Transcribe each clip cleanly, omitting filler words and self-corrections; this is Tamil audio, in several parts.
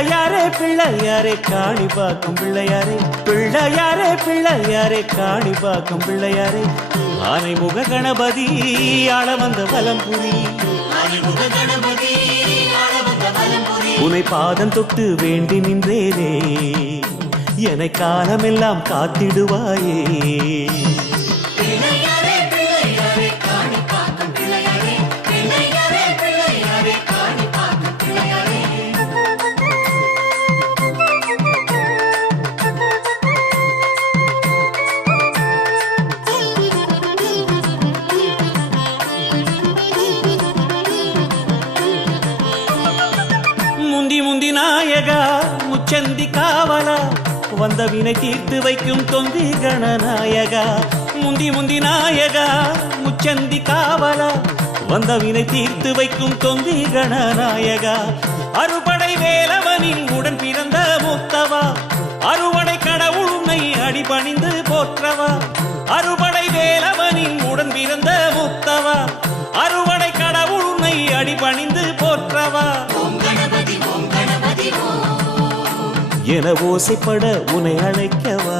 பிள்ளையாரே பிள்ளையாரே காணி பாக்கும் பிள்ளையாரே பிள்ளையாரே பிள்ளையாரே காணி பாக்கும் பிள்ளையாரே ஆனைமுக கணபதி ஆள வந்த வலம்புரி உனை பாதம் தொட்டு வேண்டி நின்றேனே என்னை காலமெல்லாம் காத்திடுவாயே முந்தி நாயகா முச்சந்தி காவலா வந்த வினை தீர்த்து வைக்கும் தொந்தி கணநாயகா முந்தி நாயகா முச்சந்தி காவலா வந்த வினை தீர்த்து வைக்கும் தொந்தி கணநாயகா அறுபடை வேலவனின் உடன் பிறந்த முத்தவா அறுவடை கடவுள் உன்னை அடிபணிந்து போற்றவா அறுபடை வேலவனின் உடன் பிறந்த முத்தவா அறுவடை கடவுள் உன்னை அடிபணிந்து போற்றவா என ஓசைப்பட உன்னை அழைக்கவா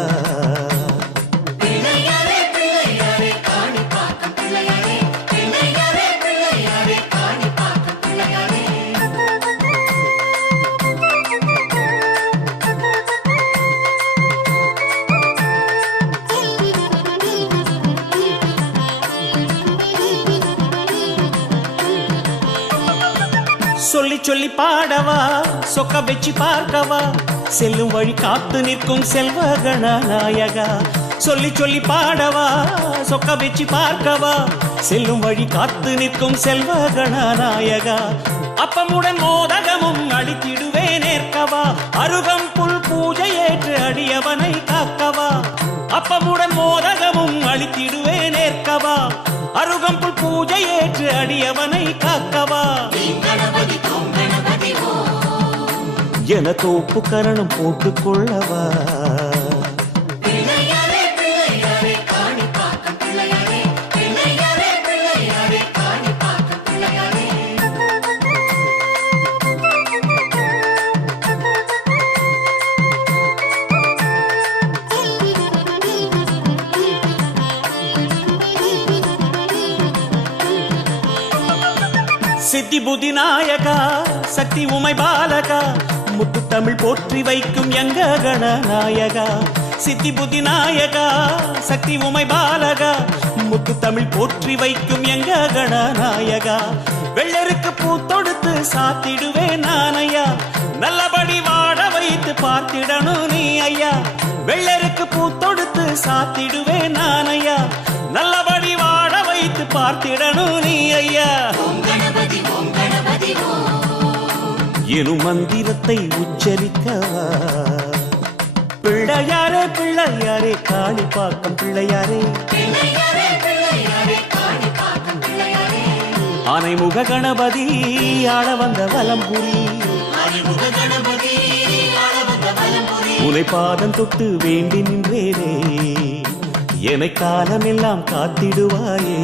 சொல்லி சொல்லி பாடவா சொக்க வெச்சி பார்க்கவா செல்லும் வழி காத்து நிற்கும் செல்வ கணநாயகா சொல்லி சொல்லி பாடவா சொக்க வெச்சி பார்க்கவா செல்லும் வழி காத்து நிற்கும் செல்வ கணநாயகா அப்பமுடன் மோதகமும் அளித்திடுவே நேர்க்கவா அருகம் புல் பூஜை ஏற்று அடியவனை காக்கவா அப்பமுடன் மோதகமும் அளித்திடுவே நேர்க்கவா அருகம்புல் பூஜை ஏற்று அடியவனை காக்கவா என தோப்பு கரணம் போட்டுக் கொள்ளவா சித்தி புதி நாயகா சக்தி உமை பாலகா முத்து தமிழ் போற்றி வைக்கும் எங்க கணநாயகா சித்தி புதி நாயகா சக்தி உமை பாலகா முத்து தமிழ் போற்றி வைக்கும் எங்க கணநாயகா வெள்ளருக்கு பூ தொடுத்து சாத்திடுவே நானையா நல்லபடி வாழ வைத்து பார்த்திடணும் நீ ஐயா வெள்ளருக்கு பூ தொடுத்து சாத்திடுவே நானையா நல்லபடி வாழ வைத்து பார்த்திடணும் நீ ஐயா எனும் மந்திரத்தை உச்சரிக்கவா பிள்ளையாரே பிள்ளையாரே காளி பாக்கம் பிள்ளையாரே ஆனைமுக கணபதி ஆள வந்த வலம்புரி உனை பாதம் தொட்டு வேண்டி நின்றேனே என்னை காலமெல்லாம் காத்திடுவாயே